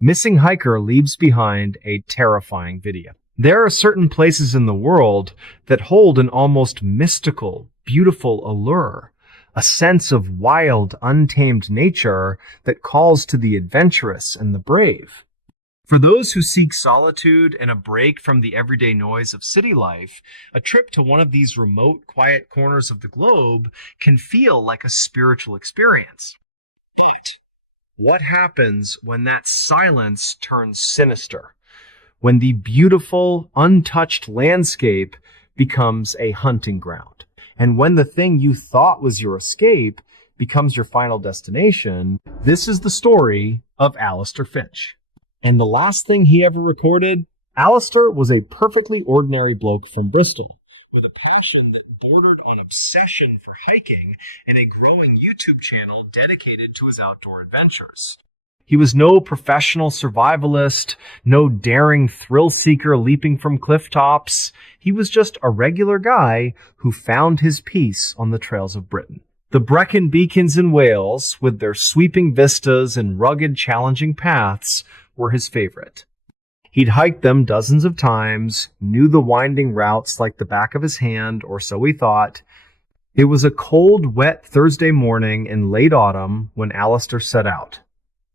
Missing Hiker leaves behind a terrifying video. There are certain places in the world that hold an almost mystical, beautiful allure, a sense of wild, untamed nature that calls to the adventurous and the brave. For those who seek solitude and a break from the everyday noise of city life, a trip to one of these remote, quiet corners of the globe can feel like a spiritual experience. But what happens when that silence turns sinister? When the beautiful, untouched landscape becomes a hunting ground? And when the thing you thought was your escape becomes your final destination? This is the story of Alistair Finch. And the last thing he ever recorded, Alistair was a perfectly ordinary bloke from Bristol, with a passion that bordered on obsession for hiking and a growing YouTube channel dedicated to his outdoor adventures. He was no professional survivalist, no daring thrill seeker leaping from cliff tops. He was just a regular guy who found his peace on the trails of Britain. The Brecon Beacons in Wales, with their sweeping vistas and rugged, challenging paths, were his favorite. He'd hiked them dozens of times, knew the winding routes like the back of his hand, or so he thought. It was a cold, wet Thursday morning in late autumn when Alistair set out.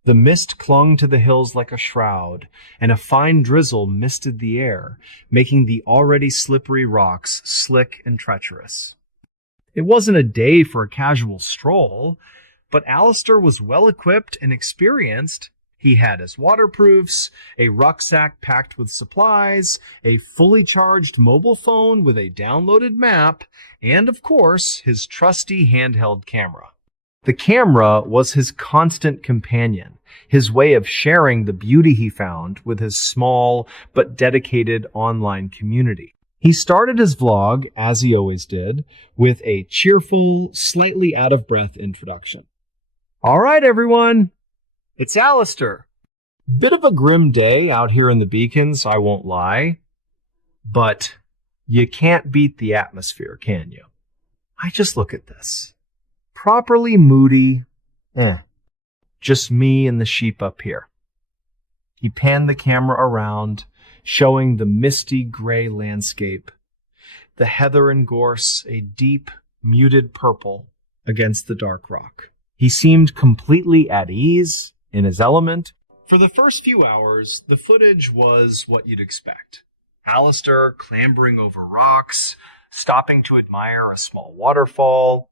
The mist clung to the hills like a shroud, and a fine drizzle misted the air, making the already slippery rocks slick and treacherous. It wasn't a day for a casual stroll, but Alistair was well-equipped and experienced. He had his waterproofs, a rucksack packed with supplies, a fully charged mobile phone with a downloaded map, and, of course, his trusty handheld camera. The camera was his constant companion, his way of sharing the beauty he found with his small but dedicated online community. He started his vlog, as he always did, with a cheerful, slightly out-of-breath introduction. All right, everyone. It's Alistair. Bit of a grim day out here in the Beacons, I won't lie. But you can't beat the atmosphere, can you? Just look at this. Properly moody, just me and the sheep up here. He panned the camera around, showing the misty gray landscape, the heather and gorse a deep, muted purple against the dark rock. He seemed completely at ease, in his element. For the first few hours, the footage was what you'd expect. Alistair clambering over rocks, stopping to admire a small waterfall,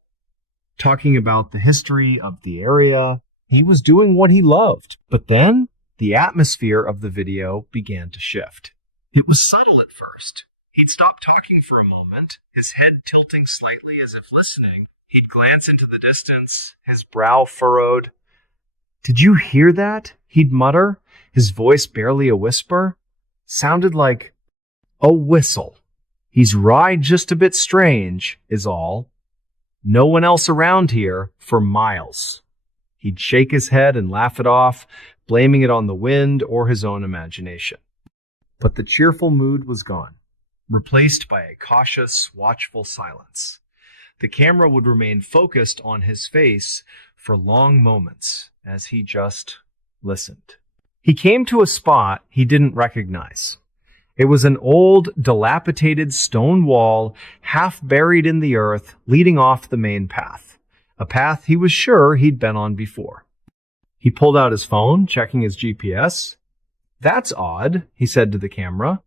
talking about the history of the area. He was doing what he loved. But then, the atmosphere of the video began to shift. It was subtle at first. He'd stop talking for a moment, his head tilting slightly as if listening. He'd glance into the distance, his brow furrowed. "Did you hear that?" he'd mutter, his voice barely a whisper. Sounded like a whistle. He's right just a bit strange, is all. No one else around here for miles. He'd shake his head and laugh it off, blaming it on the wind or his own imagination. But the cheerful mood was gone, replaced by a cautious, watchful silence. The camera would remain focused on his face for long moments as he just listened. He came to a spot he didn't recognize. It was an old, dilapidated stone wall, half buried in the earth, leading off the main path, a path he was sure he'd been on before. He pulled out his phone, checking his GPS. "That's odd," he said to the camera.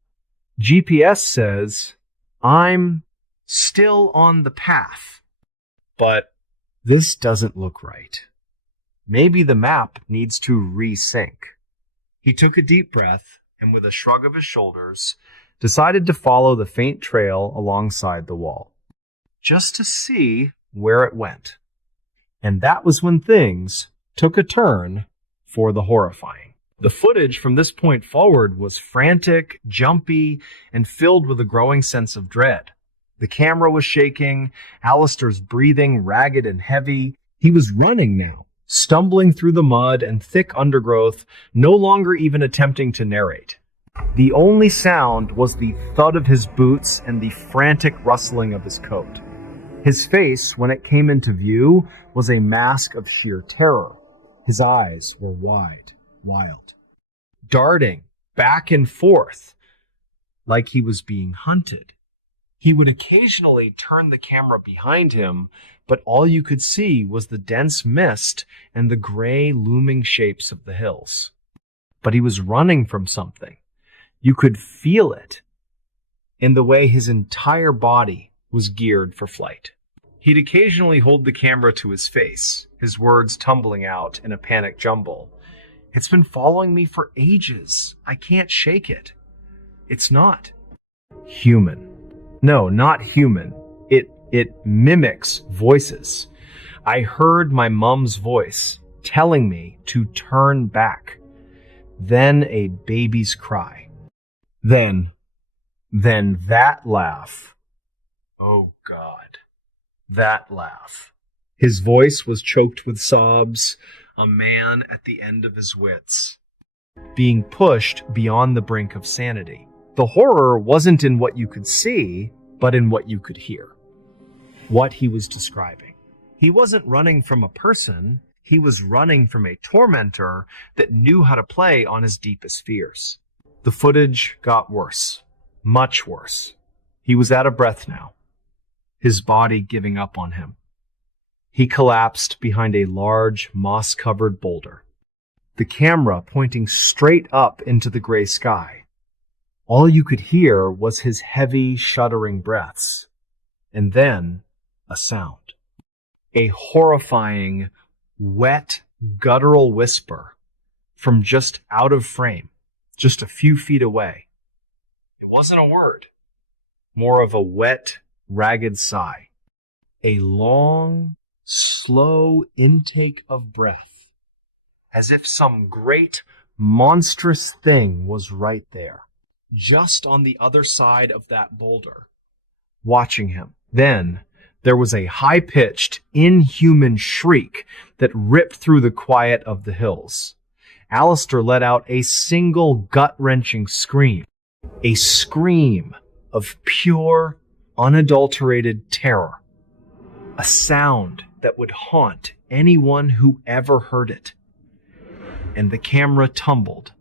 "GPS says, I'm still on the path. But this doesn't look right. Maybe the map needs to resync." He took a deep breath and, with a shrug of his shoulders, decided to follow the faint trail alongside the wall, just to see where it went. And that was when things took a turn for the horrifying. The footage from this point forward was frantic, jumpy, and filled with a growing sense of dread. The camera was shaking, Alistair's breathing ragged and heavy. He was running now, stumbling through the mud and thick undergrowth, no longer even attempting to narrate. The only sound was the thud of his boots and the frantic rustling of his coat. His face, when it came into view, was a mask of sheer terror. His eyes were wide, wild. darting back and forth like he was being hunted. He would occasionally turn the camera behind him, but all you could see was the dense mist and the gray looming shapes of the hills. But he was running from something. You could feel it in the way his entire body was geared for flight. He'd occasionally hold the camera to his face, his words tumbling out in a panic jumble. "It's been following me for ages. I can't shake it. It's not human." No, not human. It mimics voices. I heard my mom's voice telling me to turn back. Then a baby's cry. Then that laugh. Oh God, that laugh. His voice was choked with sobs, a man at the end of his wits, being pushed beyond the brink of sanity. The horror wasn't in what you could see, but in what you could hear. What he was describing. He wasn't running from a person, he was running from a tormentor that knew how to play on his deepest fears. The footage got worse, much worse. He was out of breath now, his body giving up on him. He collapsed behind a large, moss-covered boulder, the camera pointing straight up into the gray sky. All you could hear was his heavy, shuddering breaths, and then a sound. A horrifying, wet, guttural whisper from just out of frame, just a few feet away. It wasn't a word, more of a wet, ragged sigh. A long, slow intake of breath, as if some great, monstrous thing was right there, just on the other side of that boulder, watching him. Then there was a high-pitched, inhuman shriek that ripped through the quiet of the hills. Alistair let out a single gut-wrenching scream, a scream of pure, unadulterated terror, a sound that would haunt anyone who ever heard it. And the camera tumbled,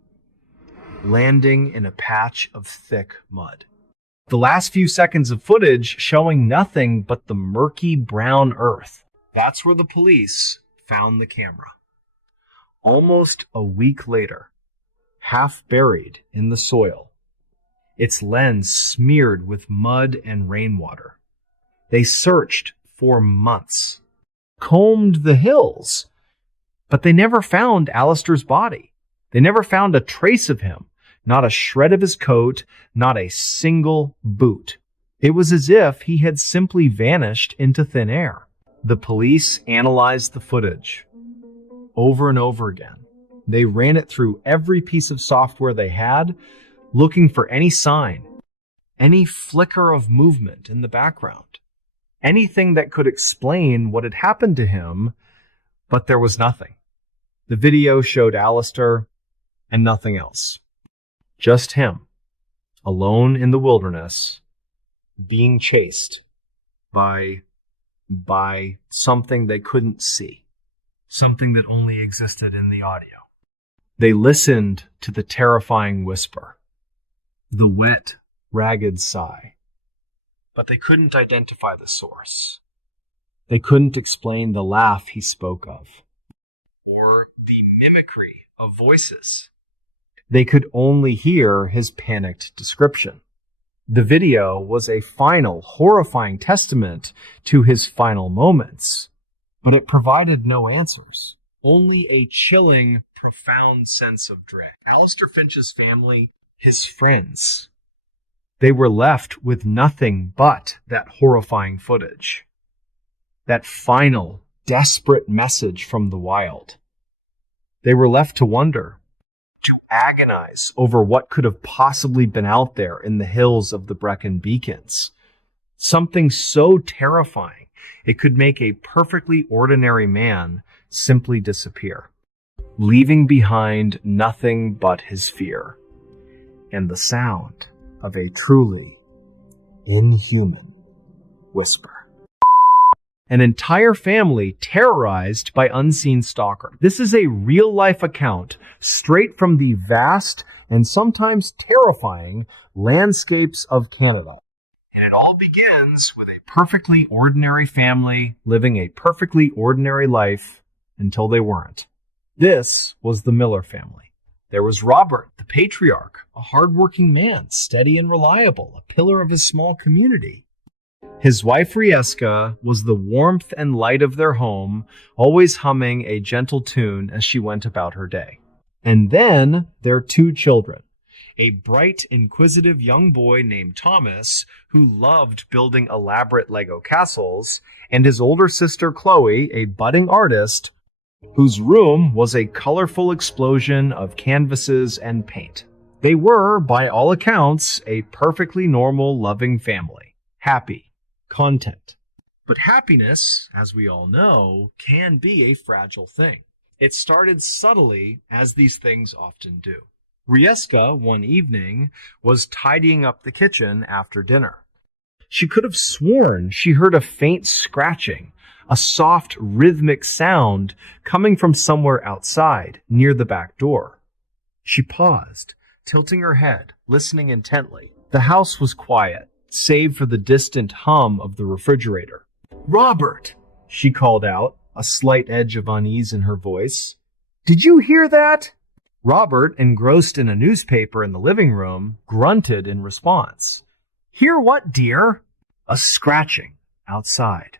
landing in a patch of thick mud. The last few seconds of footage showing nothing but the murky brown earth. That's where the police found the camera. Almost a week later, half buried in the soil, its lens smeared with mud and rainwater. They searched for months, combed the hills, but they never found Alistair's body. They never found a trace of him. Not a shred of his coat, not a single boot. It was as if he had simply vanished into thin air. The police analyzed the footage over and over again. They ran it through every piece of software they had, looking for any sign, any flicker of movement in the background, anything that could explain what had happened to him, but there was nothing. The video showed Alistair and nothing else. Just him, alone in the wilderness, being chased by something they couldn't see, something that only existed in the audio. They listened to the terrifying whisper, the wet, ragged sigh, but they couldn't identify the source. They couldn't explain the laugh he spoke of, or the mimicry of voices. They could only hear his panicked description. The video was a final, horrifying testament to his final moments, but it provided no answers, only a chilling, profound sense of dread. Alistair Finch's family, his friends, they were left with nothing but that horrifying footage, that final, desperate message from the wild. They were left to wonder, agonize over what could have possibly been out there in the hills of the Brecon Beacons. Something so terrifying it could make a perfectly ordinary man simply disappear, leaving behind nothing but his fear and the sound of a truly inhuman whisper. An entire family terrorized by unseen stalker. This is a real-life account straight from the vast and sometimes terrifying landscapes of Canada. And it all begins with a perfectly ordinary family living a perfectly ordinary life until they weren't. This was the Miller family. There was Robert, the patriarch, a hardworking man, steady and reliable, a pillar of his small community. His wife Rieska was the warmth and light of their home, always humming a gentle tune as she went about her day. And then their two children, a bright, inquisitive young boy named Thomas, who loved building elaborate Lego castles, and his older sister Chloe, a budding artist, whose room was a colorful explosion of canvases and paint. They were, by all accounts, a perfectly normal, loving family. Happy. Content. But happiness, as we all know, can be a fragile thing. It started subtly, as these things often do. Rieska, one evening, was tidying up the kitchen after dinner. She could have sworn she heard a faint scratching, a soft, rhythmic sound coming from somewhere outside, near the back door. She paused, tilting her head, listening intently. The house was quiet, save for the distant hum of the refrigerator. "Robert!" she called out, a slight edge of unease in her voice. "Did you hear that?" Robert, engrossed in a newspaper in the living room, grunted in response. "Hear what, dear?" "A scratching outside,"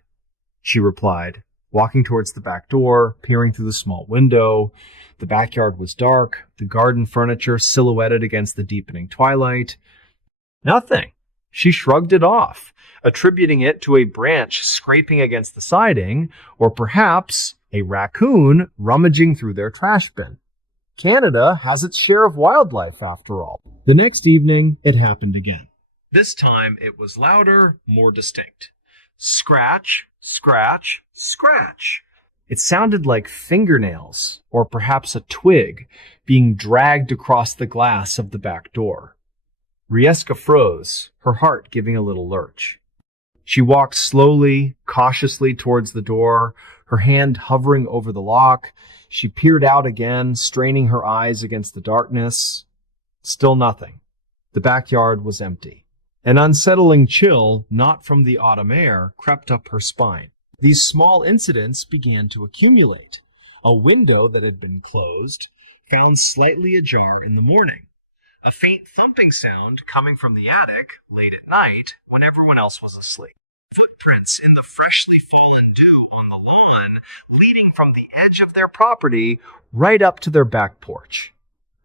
she replied, walking towards the back door, peering through the small window. The backyard was dark, the garden furniture silhouetted against the deepening twilight. "Nothing." She shrugged it off, attributing it to a branch scraping against the siding, or perhaps a raccoon rummaging through their trash bin. Canada has its share of wildlife, after all. The next evening, it happened again. This time, it was louder, more distinct. Scratch, scratch, scratch. It sounded like fingernails, or perhaps a twig, being dragged across the glass of the back door. Rieska froze, her heart giving a little lurch. She walked slowly, cautiously towards the door, her hand hovering over the lock. She peered out again, straining her eyes against the darkness. Still nothing. The backyard was empty. An unsettling chill, not from the autumn air, crept up her spine. These small incidents began to accumulate. A window that had been closed, found slightly ajar in the morning. A faint thumping sound coming from the attic late at night when everyone else was asleep. Footprints in the freshly fallen dew on the lawn, leading from the edge of their property right up to their back porch.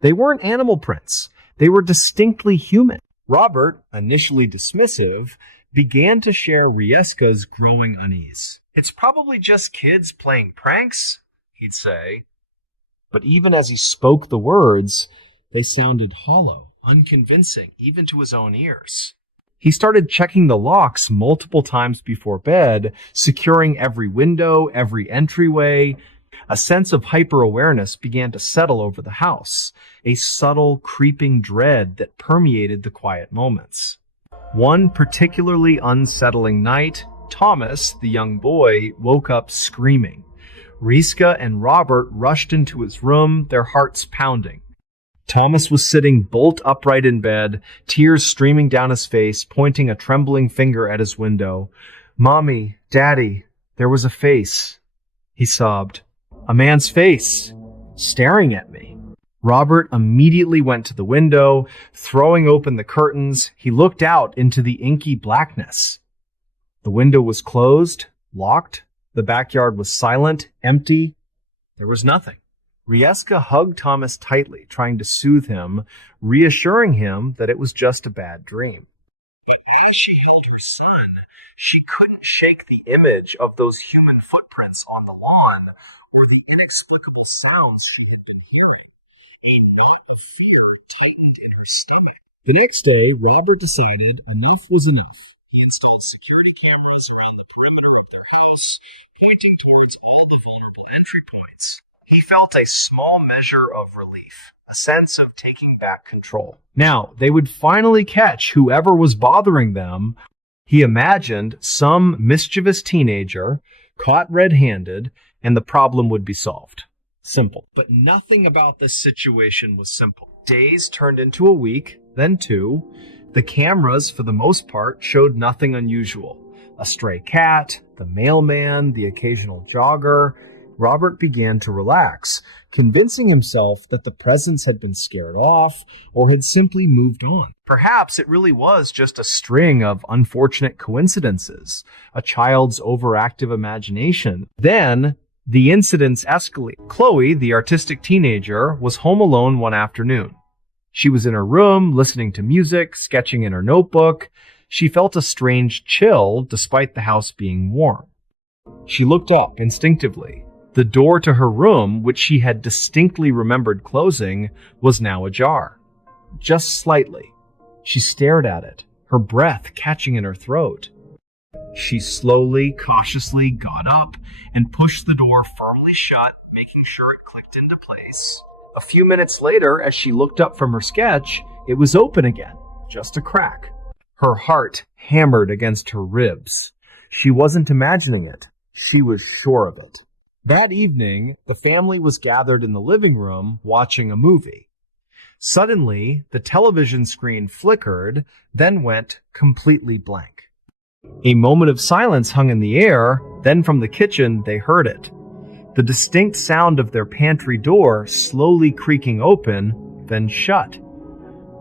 They weren't animal prints. They were distinctly human. Robert, initially dismissive, began to share Rieska's growing unease. "It's probably just kids playing pranks," he'd say. But even as he spoke the words, they sounded hollow, unconvincing, even to his own ears. He started checking the locks multiple times before bed, securing every window, every entryway. A sense of hyper-awareness began to settle over the house, a subtle, creeping dread that permeated the quiet moments. One particularly unsettling night, Thomas, the young boy, woke up screaming. Rieska and Robert rushed into his room, their hearts pounding. Thomas was sitting bolt upright in bed, tears streaming down his face, pointing a trembling finger at his window. "Mommy, Daddy, there was a face," he sobbed. "A man's face, staring at me." Robert immediately went to the window. Throwing open the curtains, he looked out into the inky blackness. The window was closed, locked. The backyard was silent, empty. There was nothing. Rieska hugged Thomas tightly, trying to soothe him, reassuring him that it was just a bad dream. She held her son. She couldn't shake the image of those human footprints on the lawn, or the inexplicable sounds she had been hearing. A knot of fear tightened in her stomach. The next day, Robert decided enough was enough. He installed security cameras around the perimeter of their house, pointing towards all the vulnerable entry points. He felt a small measure of relief, a sense of taking back control. Now, they would finally catch whoever was bothering them. He imagined some mischievous teenager caught red-handed, and the problem would be solved. simple. But nothing about this situation was simple. Days turned into a week, then two. The cameras, for the most part, showed nothing unusual. A stray cat, the mailman, the occasional jogger. Robert began to relax, convincing himself that the presence had been scared off or had simply moved on. Perhaps it really was just a string of unfortunate coincidences, a child's overactive imagination. Then, the incidents escalate. Chloe, the artistic teenager, was home alone one afternoon. She was in her room, listening to music, sketching in her notebook. She felt a strange chill, despite the house being warm. She looked up instinctively. The door to her room, which she had distinctly remembered closing, was now ajar. Just slightly. She stared at it, her breath catching in her throat. She slowly, cautiously got up and pushed the door firmly shut, making sure it clicked into place. A few minutes later, as she looked up from her sketch, it was open again, just a crack. Her heart hammered against her ribs. She wasn't imagining it. She was sure of it. That evening, the family was gathered in the living room watching a movie. Suddenly, the television screen flickered, then went completely blank. A moment of silence hung in the air, then from the kitchen they heard it. The distinct sound of their pantry door slowly creaking open, then shut.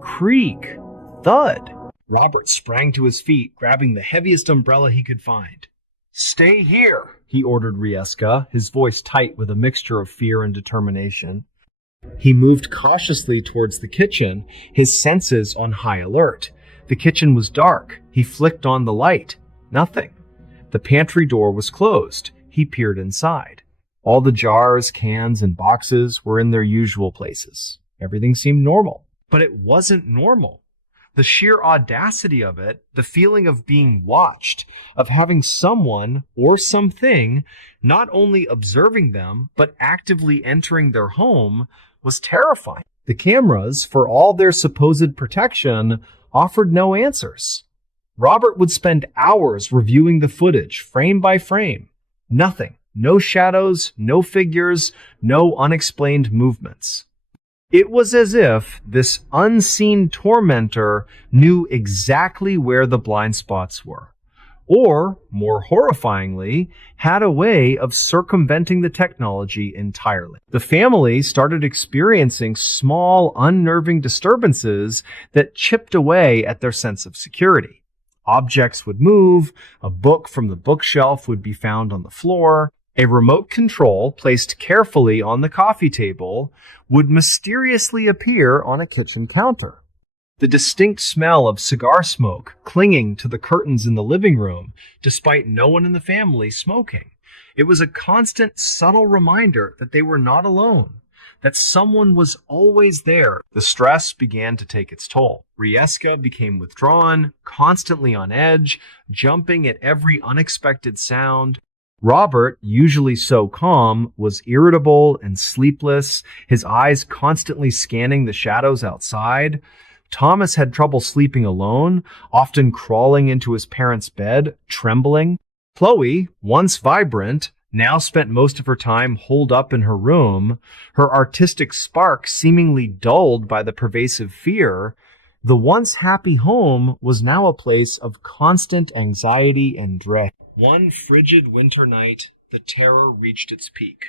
Creak! Thud! Robert sprang to his feet, grabbing the heaviest umbrella he could find. "Stay here," he ordered Rieska, his voice tight with a mixture of fear and determination. He moved cautiously towards the kitchen, his senses on high alert. The kitchen was dark. He flicked on the light. Nothing. The pantry door was closed. He peered inside. All the jars, cans, and boxes were in their usual places. Everything seemed normal. But it wasn't normal. The sheer audacity of it, the feeling of being watched, of having someone or something not only observing them, but actively entering their home, was terrifying. The cameras, for all their supposed protection, offered no answers. Robert would spend hours reviewing the footage, frame by frame. Nothing. No shadows, no figures, no unexplained movements. It was as if this unseen tormentor knew exactly where the blind spots were, or, more horrifyingly, had a way of circumventing the technology entirely. The family started experiencing small, unnerving disturbances that chipped away at their sense of security. Objects would move, a book from the bookshelf would be found on the floor, a remote control placed carefully on the coffee table would mysteriously appear on a kitchen counter. The distinct smell of cigar smoke clinging to the curtains in the living room, despite no one in the family smoking. It was a constant, subtle reminder that they were not alone, that someone was always there. The stress began to take its toll. Rieska became withdrawn, constantly on edge, jumping at every unexpected sound. Robert, usually so calm, was irritable and sleepless, his eyes constantly scanning the shadows outside. Thomas had trouble sleeping alone, often crawling into his parents' bed, trembling. Chloe, once vibrant, now spent most of her time holed up in her room, her artistic spark seemingly dulled by the pervasive fear. The once happy home was now a place of constant anxiety and dread. One frigid winter night, the terror reached its peak.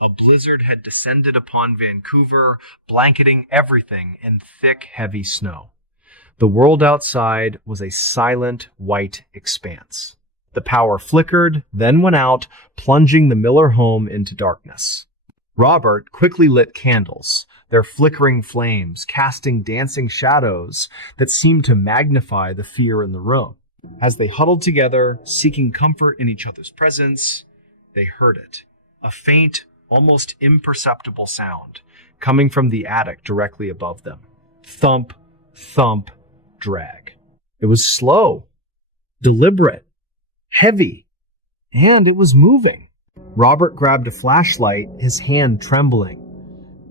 A blizzard had descended upon Vancouver, blanketing everything in thick, heavy snow. The world outside was a silent, white expanse. The power flickered, then went out, plunging the Miller home into darkness. Robert quickly lit candles, their flickering flames casting dancing shadows that seemed to magnify the fear in the room. As they huddled together, seeking comfort in each other's presence, they heard it. A faint, almost imperceptible sound coming from the attic directly above them. Thump, thump, drag. It was slow, deliberate, heavy, and it was moving. Robert grabbed a flashlight, his hand trembling.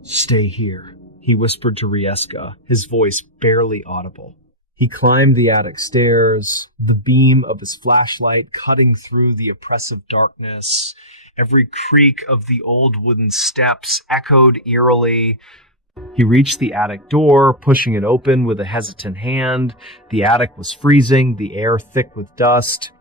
"Stay here," he whispered to Rieska, his voice barely audible. He climbed the attic stairs, the beam of his flashlight cutting through the oppressive darkness, Every creak of the old wooden steps echoed eerily. He reached the attic door, pushing it open with a hesitant hand. The attic was freezing, the air thick with dust.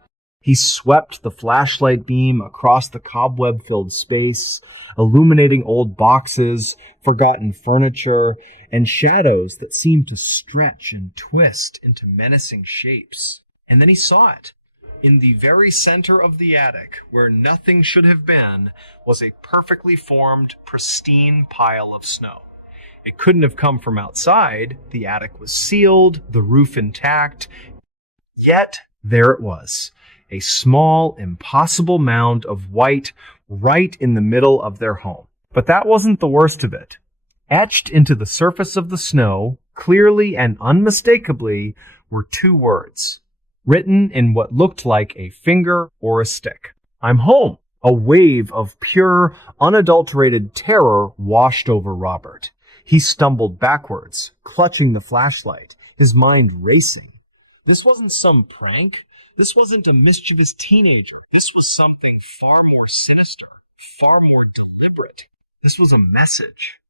He swept the flashlight beam across the cobweb-filled space, illuminating old boxes, forgotten furniture, and shadows that seemed to stretch and twist into menacing shapes. And then he saw it. In the very center of the attic, where nothing should have been, was a perfectly formed, pristine pile of snow. It couldn't have come from outside. The attic was sealed, the roof intact. Yet, there it was. A small, impossible mound of white right in the middle of their home. But that wasn't the worst of it. Etched into the surface of the snow, clearly and unmistakably, were two words, written in what looked like a finger or a stick. "I'm home." A wave of pure, unadulterated terror washed over Robert. He stumbled backwards, clutching the flashlight, his mind racing. This wasn't some prank. This wasn't a mischievous teenager. This was something far more sinister, far more deliberate. This was a message,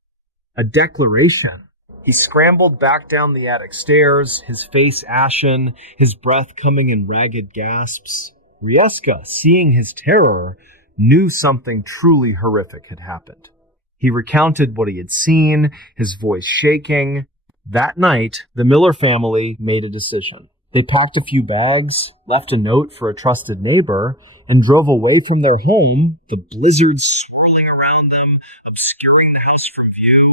a declaration. He scrambled back down the attic stairs, his face ashen, his breath coming in ragged gasps. Rieska, seeing his terror, knew something truly horrific had happened. He recounted what he had seen, his voice shaking. That night, the Miller family made a decision. They packed a few bags, left a note for a trusted neighbor, and drove away from their home, the blizzard swirling around them, obscuring the house from view.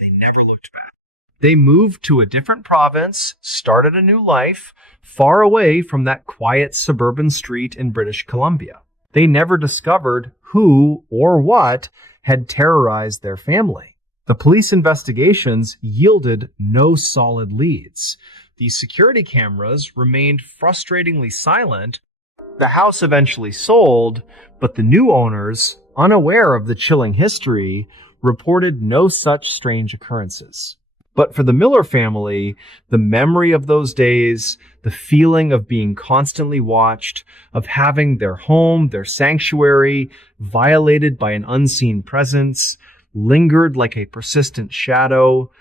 They never looked back. They moved to a different province, started a new life, far away from that quiet suburban street in British Columbia. They never discovered who or what had terrorized their family. The police investigations yielded no solid leads. The security cameras remained frustratingly silent. The house eventually sold, but the new owners, unaware of the chilling history, reported no such strange occurrences. But for the Miller family, the memory of those days, the feeling of being constantly watched, of having their home, their sanctuary, violated by an unseen presence, lingered like a persistent shadow.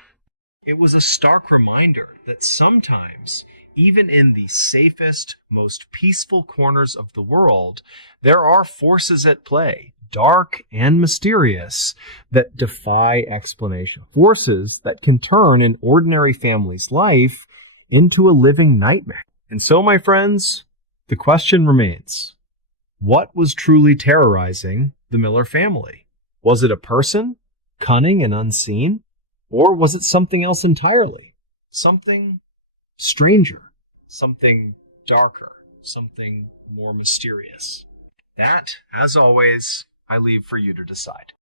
It was a stark reminder that sometimes, even in the safest, most peaceful corners of the world, there are forces at play, dark and mysterious, that defy explanation. Forces that can turn an ordinary family's life into a living nightmare. And so, my friends, the question remains, what was truly terrorizing the Miller family? Was it a person, cunning and unseen? Or was it something else entirely? Something stranger, something darker, something more mysterious. That, as always, I leave for you to decide.